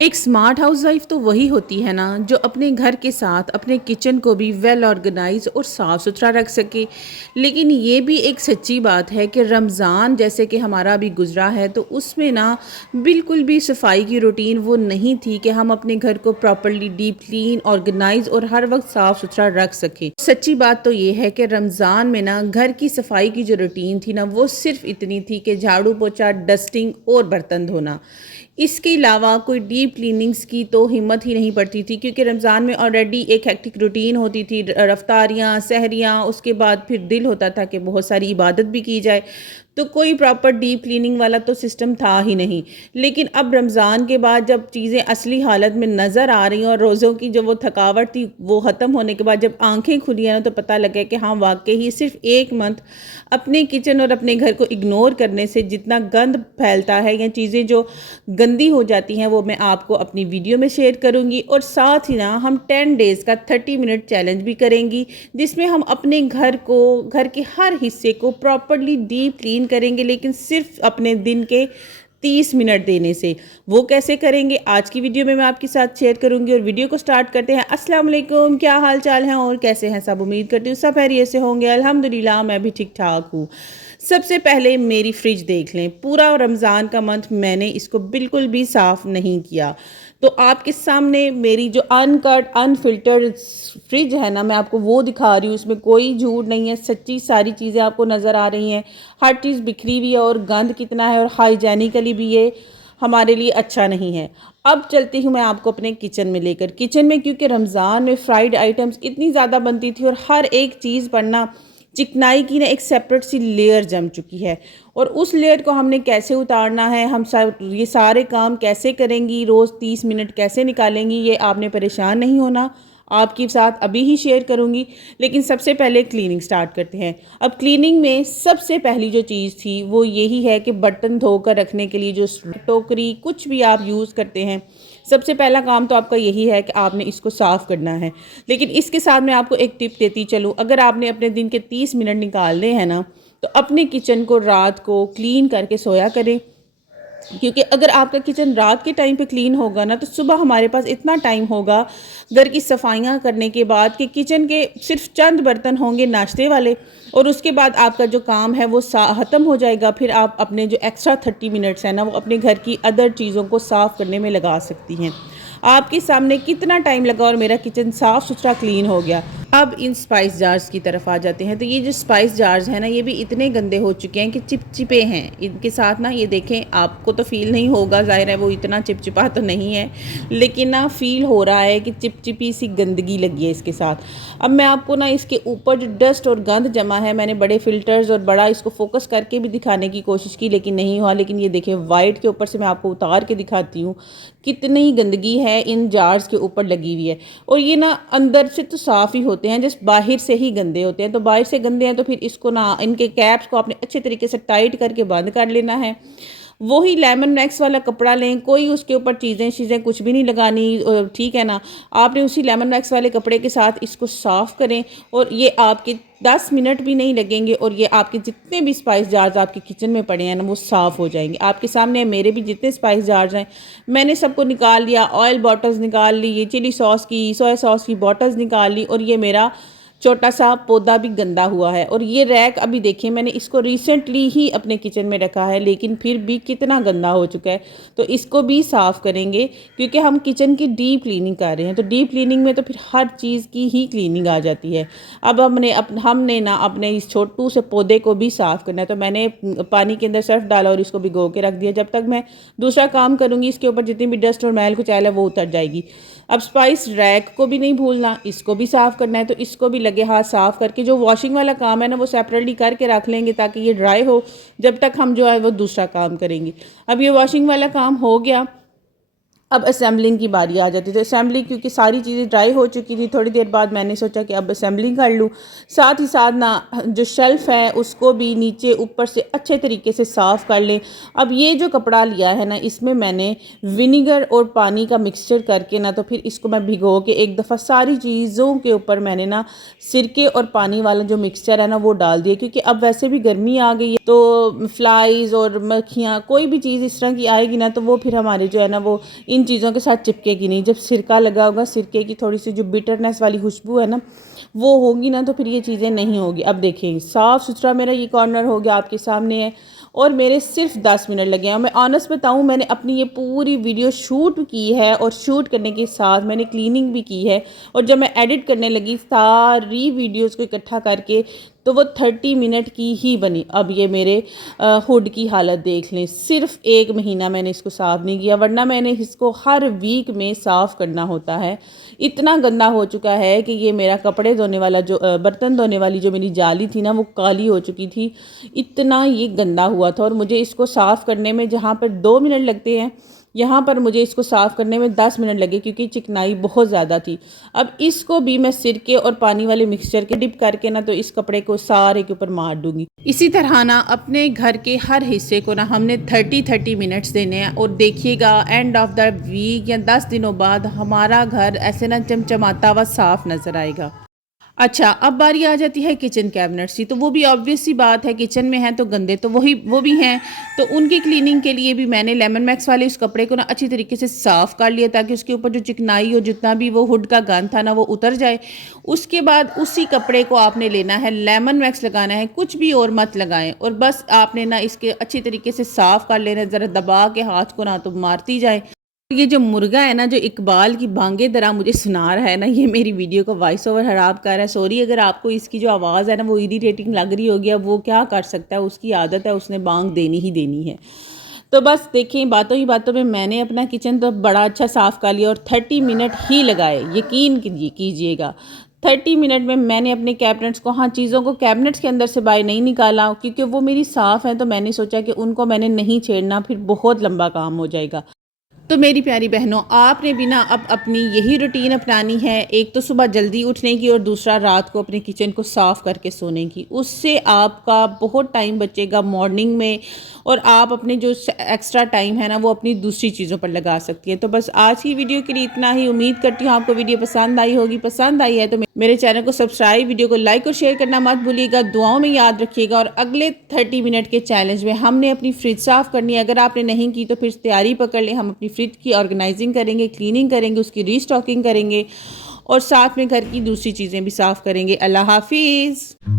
एक smart house wife तो वही होती है ना जो अपने घर के साथ अपने किचन को भी वेल ऑर्गेनाइज और साफ़ सुथरा रख सके। लेकिन ये भी एक सच्ची बात है कि रमज़ान जैसे कि हमारा अभी गुजरा है तो उसमें ना बिल्कुल भी सफाई की रूटीन वो नहीं थी कि हम अपने घर को प्रॉपरली डीप क्लीन ऑर्गेनाइज और हर वक्त साफ़ सुथरा रख सके। सच्ची बात तो ये है कि रमज़ान में ना घर की सफाई की जो रूटीन थी ना वो सिर्फ इतनी थी कि झाड़ू पोछा, डस्टिंग और बर्तन धोना। इसके अलावा कोई डीप क्लीनिंग्स की तो हिम्मत ही नहीं पड़ती थी, क्योंकि रमज़ान में ऑलरेडी एक हेक्टिक रूटीन होती थी, रफ्तारियाँ, सहरियाँ, उसके बाद फिर दिल होता था कि बहुत सारी इबादत भी की जाए। तो कोई प्रॉपर डीप क्लीनिंग वाला तो सिस्टम था ही नहीं। लेकिन अब रमज़ान के बाद जब चीज़ें असली हालत में नज़र आ रही हैं और रोज़ों की जो वो थकावट थी वो ख़त्म होने के बाद जब आंखें खुली हैं ना तो पता लगा कि हाँ वाकई ही सिर्फ एक मंथ अपने किचन और अपने घर को इग्नोर करने से जितना गंद फैलता है या चीज़ें जो गंदी हो जाती हैं वो मैं आपको अपनी वीडियो में शेयर करूंगी। और साथ ही ना हम 10 डेज़ का 30 मिनट चैलेंज भी करेंगी, जिसमें हम अपने घर के हर हिस्से को प्रॉपरली डीप क्लीन करेंगे, लेकिन सिर्फ अपने दिन के 30 मिनट देने से। वो कैसे करेंगे आज की वीडियो में मैं आपके साथ शेयर करूंगी। और वीडियो को स्टार्ट करते हैं। अस्सलाम वालेकुम, क्या हाल चाल है और कैसे हैं सब? उम्मीद करती हूँ सब खैरियत से होंगे। अल्हम्दुलिल्लाह मैं भी ठीक ठाक हूँ। सबसे पहले मेरी फ्रिज देख लें। पूरा रमज़ान का मंथ मैंने इसको बिल्कुल भी साफ़ नहीं किया। तो आपके सामने मेरी जो अनकट अनफिल्टर्ड फ्रिज है ना, मैं आपको वो दिखा रही हूँ। उसमें कोई झूठ नहीं है, सच्ची सारी चीज़ें आपको नज़र आ रही हैं। हर चीज़ बिखरी हुई है और गंद कितना है, और हाइजेनिकली भी ये हमारे लिए अच्छा नहीं है। अब चलती हूँ मैं आपको अपने किचन में लेकर। किचन में क्योंकि रमज़ान में फ्राइड आइटम्स इतनी ज़्यादा बनती थी और हर एक चीज़ पर ना चिकनाई की ना एक सेपरेट सी लेयर जम चुकी है। और उस लेयर को हमने कैसे उतारना है, हम सब ये सारे काम कैसे करेंगी, रोज़ 30 मिनट कैसे निकालेंगी, ये आपने परेशान नहीं होना, आपके साथ अभी ही शेयर करूंगी। लेकिन सबसे पहले क्लीनिंग स्टार्ट करते हैं। अब क्लीनिंग में सबसे पहली जो चीज़ थी वो यही है कि बर्तन धोकर रखने के लिए जो टोकरी कुछ भी आप यूज़ करते हैं, सबसे पहला काम तो आपका यही है कि आपने इसको साफ़ करना है। लेकिन इसके साथ मैं आपको एक टिप देती चलूँ। अगर आपने अपने दिन के 30 मिनट निकालने हैं ना, तो अपने किचन को रात को क्लीन करके सोया करें। क्योंकि अगर आपका किचन रात के टाइम पे क्लीन होगा ना तो सुबह हमारे पास इतना टाइम होगा घर की सफाइयाँ करने के बाद कि किचन के सिर्फ चंद बर्तन होंगे नाश्ते वाले, और उसके बाद आपका जो काम है वो ख़त्म हो जाएगा। फिर आप अपने जो एक्स्ट्रा 30 मिनट्स है ना वो अपने घर की अदर चीज़ों को साफ़ करने में लगा सकती हैं। आपके सामने कितना टाइम लगा और मेरा किचन साफ़ सुथरा क्लीन हो गया। अब इन स्पाइस जार्स की तरफ आ जाते हैं। तो ये जो स्पाइस जार्स हैं ना ये भी इतने गंदे हो चुके हैं कि चिपचिपे हैं इनके साथ ना। ये देखें, आपको तो फील नहीं होगा, जाहिर है वो इतना चिपचिपा तो नहीं है, लेकिन ना फील हो रहा है कि चिपचिपी सी गंदगी लगी है इसके साथ। अब मैं आपको ना इसके ऊपर जो डस्ट और गंद जमा है, मैंने बड़े फिल्टर्स और बड़ा इसको फोकस करके भी दिखाने की कोशिश की लेकिन नहीं हुआ। लेकिन ये देखें, वाइट के ऊपर से मैं आपको उतार के दिखाती हूँ कितनी गंदगी है इन जार्स के ऊपर लगी हुई है। और ये ना अंदर से तो साफ़ ही होते हैं, जस्ट बाहर से ही गंदे होते हैं। तो बाहर से गंदे हैं तो फिर इसको ना इनके कैप्स को आपने अच्छे तरीके से टाइट करके बंद कर लेना है। वही लेमन मैक्स वाला कपड़ा लें, कोई उसके ऊपर चीज़ें कुछ भी नहीं लगानी, ठीक है ना। आपने उसी लेमन मैक्स वाले कपड़े के साथ इसको साफ़ करें और ये आपके 10 मिनट भी नहीं लगेंगे और ये आपके जितने भी स्पाइस जार्स आपके किचन में पड़े हैं ना वो साफ़ हो जाएंगे। आपके सामने मेरे भी जितने स्पाइस जार्स हैं मैंने सबको निकाल लिया। ऑयल बॉटल्स निकाल ली, ये चिली सॉस की, सोया सॉस की बॉटल्स निकाल ली, और ये मेरा छोटा सा पौधा भी गंदा हुआ है। और ये रैक अभी देखिए मैंने इसको रिसेंटली ही अपने किचन में रखा है लेकिन फिर भी कितना गंदा हो चुका है। तो इसको भी साफ़ करेंगे क्योंकि हम किचन की डीप क्लीनिंग कर रहे हैं। तो डीप क्लीनिंग में तो फिर हर चीज़ की ही क्लीनिंग आ जाती है। अब हमने ना अपने इस छोटू से पौधे को भी साफ़ करना है। तो मैंने पानी के अंदर सर्फ डाला और इसको भिगो के रख दिया। जब तक मैं दूसरा काम करूँगी इसके ऊपर जितनी भी डस्ट और मैल कुछ है वो उतर जाएगी। अब स्पाइस रैक को भी नहीं भूलना, इसको भी साफ़ करना है। तो इसको भी लगे हाथ साफ़ करके जो वॉशिंग वाला काम है ना वो सेपरेटली करके रख लेंगे ताकि ये ड्राई हो, जब तक हम जो है वो दूसरा काम करेंगे। अब ये वॉशिंग वाला काम हो गया। अब असेंबलिंग की बारी आ जाती है। तो असेंबलिंग क्योंकि सारी चीज़ें ड्राई हो चुकी थी, थोड़ी देर बाद मैंने सोचा कि अब असेंबलिंग कर लूँ। साथ ही साथ ना जो शेल्फ़ है उसको भी नीचे ऊपर से अच्छे तरीके से साफ़ कर लें। अब ये जो कपड़ा लिया है ना इसमें मैंने विनीगर और पानी का मिक्सचर करके ना तो फिर इसको मैं भिगो के एक दफ़ा सारी चीज़ों के ऊपर मैंने ना सिरके और पानी वाला जो मिक्सचर है ना वो डाल दिया। क्योंकि अब वैसे भी गर्मी आ गई है तो फ्लाइज़ और मक्खियाँ कोई भी चीज़ इस तरह की आएगी ना तो वो फिर हमारे जो है ना वो इन चीज़ों के साथ चिपकेगी नहीं। जब सिरका लगा होगा, सिरके की थोड़ी सी जो बिटरनेस वाली खुशबू है ना, वो होगी ना, तो फिर ये चीज़ें नहीं होगी। अब देखिए साफ़ सुथरा मेरा ये कॉर्नर हो गया, आपके सामने है, और मेरे सिर्फ 10 मिनट लगे हैं। मैं ऑनेस्ट बताऊँ, मैंने अपनी ये पूरी वीडियो शूट की है और शूट करने के साथ मैंने क्लीनिंग भी की है, और जब मैं एडिट करने लगी सारी वीडियोस को इकट्ठा करके, तो वो 30 मिनट की ही बनी। अब ये मेरे हुड की हालत देख लें, सिर्फ 1 महीना मैंने इसको साफ़ नहीं किया, वरना मैंने इसको हर वीक में साफ़ करना होता है। इतना गंदा हो चुका है कि ये मेरा कपड़े धोने वाला जो बर्तन धोने वाली जो मेरी जाली थी ना, वो काली हो चुकी थी। इतना ये गंदा हुआ था, और मुझे इसको साफ़ करने में जहाँ पर 2 मिनट लगते हैं, यहाँ पर मुझे इसको साफ़ करने में 10 मिनट लगे, क्योंकि चिकनाई बहुत ज़्यादा थी। अब इसको भी मैं सिरके और पानी वाले मिक्सचर के डिप करके ना, तो इस कपड़े को सारे के ऊपर मार दूंगी। इसी तरह ना अपने घर के हर हिस्से को ना हमने 30 मिनट्स देने हैं, और देखिएगा एंड ऑफ द वीक या 10 दिनों बाद हमारा घर ऐसे ना चमचमाता हुआ साफ़ नज़र आएगा। अच्छा, अब बारी आ जाती है किचन कैबिनेट्स की। तो वो भी ऑब्वियस सी बात है, किचन में हैं तो गंदे तो वो भी हैं। तो उनकी क्लीनिंग के लिए भी मैंने लेमन मैक्स वाले उस कपड़े को ना अच्छी तरीके से साफ़ कर लिया, ताकि उसके ऊपर जो चिकनाई और जितना भी वो हुड का गंद था ना, वो उतर जाए। उसके बाद उसी कपड़े को आपने लेना है, लेमन मैक्स लगाना है, कुछ भी और मत लगाएं, और बस आपने ना इसके अच्छी तरीके से साफ़ कर लेना है। ज़रा दबा के हाथ को ना तो मारती जाए। ये जो मुर्गा है ना, जो इकबाल की बांगे तरह मुझे सुना रहा है ना, ये मेरी वीडियो को वॉइस ओवर खराब कर रहा है। सॉरी अगर आपको इसकी जो आवाज़ है ना वो इरीटेटिंग लग रही होगी। अब वो क्या कर सकता है, उसकी आदत है, उसने बांग देनी ही देनी है। तो बस देखें, बातों ही बातों में मैंने अपना किचन तो बड़ा अच्छा साफ़ कर लिया, और 30 मिनट ही लगाए, यकीन कीजिएगा। 30 मिनट में मैंने अपने कैबिनेट्स को, हाँ, चीज़ों को कैबिनेट्स के अंदर से बाहर नहीं निकाला, क्योंकि वो मेरी साफ़ है, तो मैंने सोचा कि उनको मैंने नहीं छेड़ना, फिर बहुत लंबा काम हो जाएगा। तो मेरी प्यारी बहनों, आपने भी ना अब अपनी यही रूटीन अपनानी है। एक तो सुबह जल्दी उठने की, और दूसरा रात को अपने किचन को साफ़ करके सोने की। उससे आपका बहुत टाइम बचेगा मॉर्निंग में, और आप अपने जो एक्स्ट्रा टाइम है ना, वो अपनी दूसरी चीज़ों पर लगा सकती है। तो बस आज की वीडियो के लिए इतना ही। उम्मीद करती हूँ आपको वीडियो पसंद आई होगी। पसंद आई है तो मेरे चैनल को सब्सक्राइब, वीडियो को लाइक और शेयर करना मत भूलिएगा। दुआओं में याद रखिएगा। और अगले 30 मिनट के चैलेंज में हमने अपनी फ्रिज साफ़ करनी है। अगर आपने नहीं की तो फिर तैयारी पकड़ लें, हम अपनी फ्रिज की ऑर्गेनाइजिंग करेंगे, क्लीनिंग करेंगे, उसकी रीस्टॉकिंग करेंगे, और साथ में घर की दूसरी चीज़ें भी साफ़ करेंगे। अल्लाह हाफिज़।